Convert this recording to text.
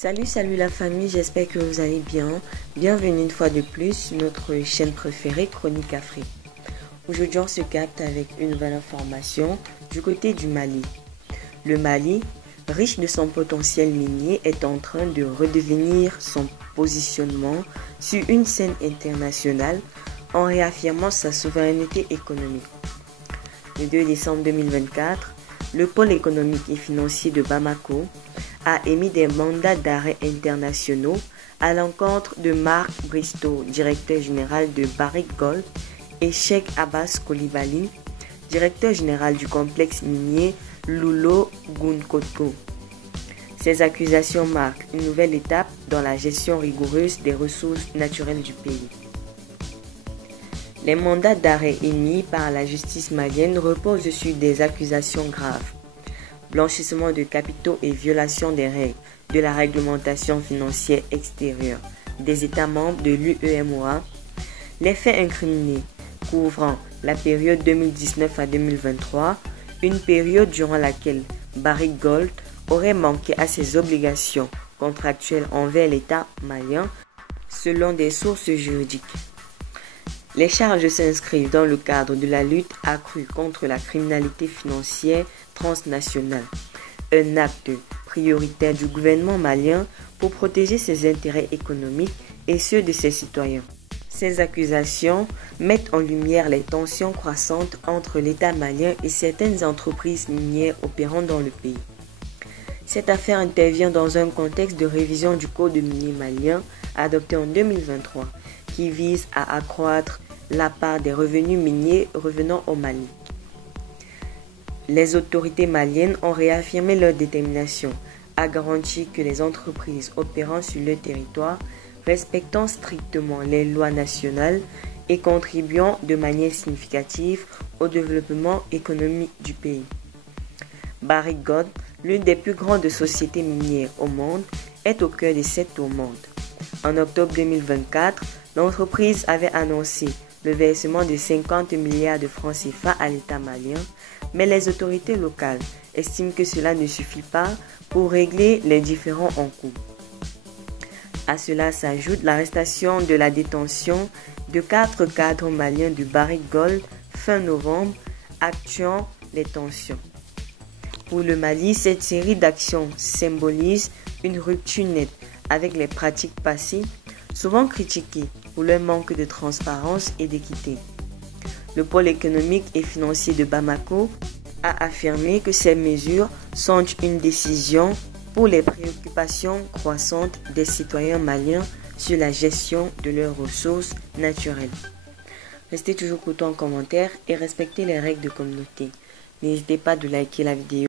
Salut la famille, j'espère que vous allez bien. Bienvenue une fois de plus sur notre chaîne préférée Chronique Afrique. Aujourd'hui on se capte avec une nouvelle information du côté du Mali. Le Mali, riche de son potentiel minier, est en train de redevenir son positionnement sur une scène internationale en réaffirmant sa souveraineté économique. Le 2 décembre 2024, le pôle économique et financier de Bamako a émis des mandats d'arrêt internationaux à l'encontre de Marc Bristow, directeur général de Barrick Gold, et Cheikh Abbas Coulibaly, directeur général du complexe minier Loulo-Gounkoto. Ces accusations marquent une nouvelle étape dans la gestion rigoureuse des ressources naturelles du pays. Les mandats d'arrêt émis par la justice malienne reposent sur des accusations graves: blanchissement de capitaux et violation des règles de la réglementation financière extérieure des États membres de l'UEMOA. Les faits incriminés couvrant la période 2019 à 2023, une période durant laquelle Barrick Gold aurait manqué à ses obligations contractuelles envers l'État malien, selon des sources juridiques. Les charges s'inscrivent dans le cadre de la lutte accrue contre la criminalité financière transnationale, un acte prioritaire du gouvernement malien pour protéger ses intérêts économiques et ceux de ses citoyens. Ces accusations mettent en lumière les tensions croissantes entre l'État malien et certaines entreprises minières opérant dans le pays. Cette affaire intervient dans un contexte de révision du Code minier malien adopté en 2023 qui vise à accroître la part des revenus miniers revenant au Mali. Les autorités maliennes ont réaffirmé leur détermination à garantir que les entreprises opérant sur leur territoire, respectant strictement les lois nationales et contribuant de manière significative au développement économique du pays. Barrick Gold, l'une des plus grandes sociétés minières au monde, est au cœur de cette tourmente. En octobre 2024, l'entreprise avait annoncé le versement de 50 milliards de francs CFA à l'État malien, mais les autorités locales estiment que cela ne suffit pas pour régler les différends en cours. À cela s'ajoute l'arrestation de la détention de 4 cadres maliens du Barrick Gold fin novembre, accentuant les tensions. Pour le Mali, cette série d'actions symbolise une rupture nette avec les pratiques passées, souvent critiquées pour leur manque de transparence et d'équité. Le pôle économique et financier de Bamako a affirmé que ces mesures sont une décision pour les préoccupations croissantes des citoyens maliens sur la gestion de leurs ressources naturelles. Restez toujours courtois en commentaire et respectez les règles de communauté. N'hésitez pas à liker la vidéo.